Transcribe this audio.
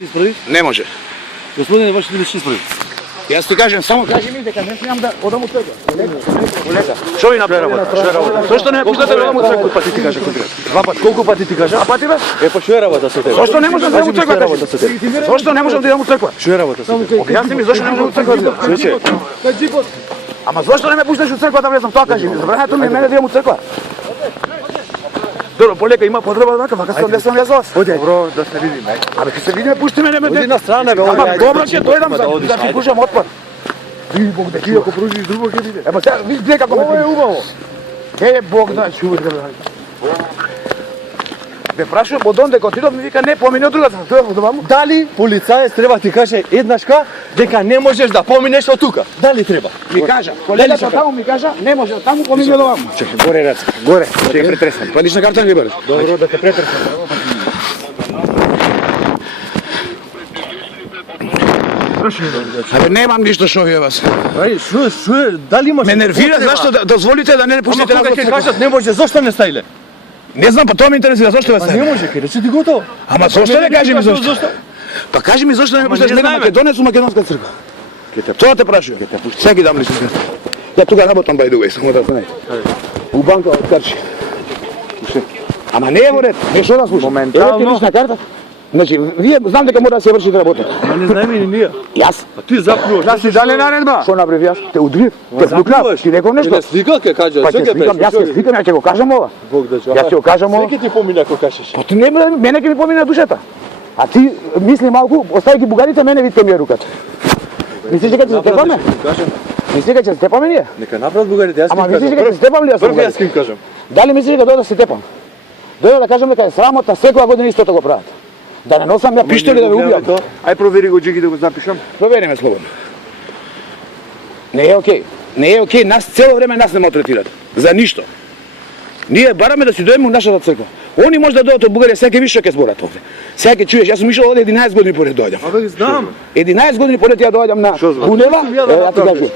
Исправи? Не може. Господине, баш не исправи. Јас ти кажем, само кажи ми дека не смеам да одам од црква. Колега, што ви направи работа? Зошто не ме пуштате да одам од црква? Колку пати ти кажа конкретно? Два пати. Колку пати ти кажа? А пати бе? Па што е работа со тебе? Зошто не можам да идам од црква? Работа со тебе. Зошто не можам да идам од црква? Што е работа со тебе? Објасни ми зошто не можам од црква да идам. Чече. Ама зошто не ме пушташ од црква да влезам? Тоа кажи ми. Забрането ми е мене да идам од црква. Добро, полека има потреба да вака сам да сам јас вас. Добро, да се видиме. Абе ќе се видиме, пушти мене ме. Оди на страна бе, Ама оди. добро ќе дојдам за ти пушам отпад. Ви Бог да ти ако пружиш друго ќе биде. Ема сега виж гледа како ме. Ова е убаво. Е Бог да чувај да. Бе прашувам од онде кога отидов ми вика не помине од другата. Тоа од ваму. Дали полицаец треба ти каже еднашка дека не можеш да поминеш од тука? Дали треба? Ми кажа, колегата таму ми кажа, не може од таму помине од ваму. Чекај, горе рац. Горе. Чекај претресам. Па лична карта ли бараш? Добро, да те претресам. Абе немам ништо што ви е вас. Ај, што е? Дали имаш? Ме нервира зашто дозволите да не пуштите Ама на кога ќе кажат не може, зошто не стаиле? Не знам, па тоа ме интересира зошто ве Па стаи. не може, ке речи ти готово. Ама зошто не кажи ми зошто? Па кажи ми зошто не ме пушташ мене Македонец у македонска црква. Тоа те прашувам. Сега ги дам лична карта. Ја тука работам by the way, само да знаете. У банка од Карчи. Ама не е во ред, не што да слушам. Моментално. Еве лична карта. Значи, вие знам дека мора да се вршите работа. Ама не знаеме ни ние. Јас? А ти заплюваш. Да си дали наредба? Што направив јас? Те удрив, те вдукнав, ти реков нешто? Не свикал ке кажа, Па ќе чекај свикам, јас ќе свикам, ја ќе го кажам ова. Бог да Јас ќе го кажам ова. Секи ти помина ако кажеш. Па ти не мене ќе ми помине душата. А ти мисли малку, остави ги бугарите, мене витка ми е руката. Мислиш дека ќе се степаме? Мислиш дека ќе се степаме ние? Нека направат бугарите, јас Ама ќе мислиш дека ќе кажам. се степам ли јас? Прв јас ќе кажам. Дали мислиш дека дојде да се степам? Дојде да кажам дека е срамота, секоја година истото го прават. Да не носам ја пиштоли да ве убијам. Ај провери го Джики да го запишам. Провериме слободно. Не е окей. Не е окей, нас цело време нас не малтретираат. За ништо. Ние бараме да си дојдеме у нашата црква. Они може да дојдат од Бугарија, сега ќе виш што ќе зборат овде. Сега ќе чуеш, јас сум ишол овде 11 години поред дојдам. Абе, знам. 11 години поред ја доаѓам на Што збор? Бунева, Што ја да ја ти направиш? кажувам.